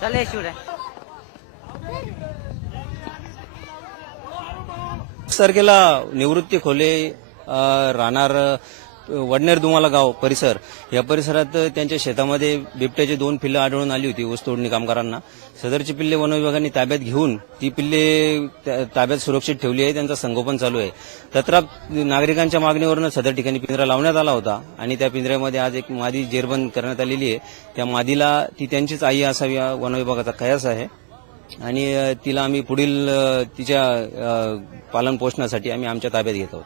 चले शिवराय तारखेला निवृत्ती खोले राहणार वडनेर दुमाला गाव परिसर या परिसरात त्यांच्या शेतामध्ये बिबट्याचे 2 पिल्ले आढळून आली होती ऊस तोडणी कामगारांना. सदरची पिल्ले वन विभागाने ताब्यात घेऊन ती पिल्ले ताब्यात सुरक्षित ठेवली आहे. त्यांचं संगोपन चालू आहे. तत्राप नागरिकांच्या मागणीवरून सदर ठिकाणी पिंजरा लावण्यात आला होता आणि त्या पिंजऱ्यामध्ये आज एक मादी जेरबंद करण्यात आलेली आहे. त्या मादीला ती त्यांचीच आई असावी वन विभागाचा कयास आहे आणि तिला आम्ही पुढील तिच्या पालन पोषणासाठी आम्ही आमच्या ताब्यात घेत आहोत.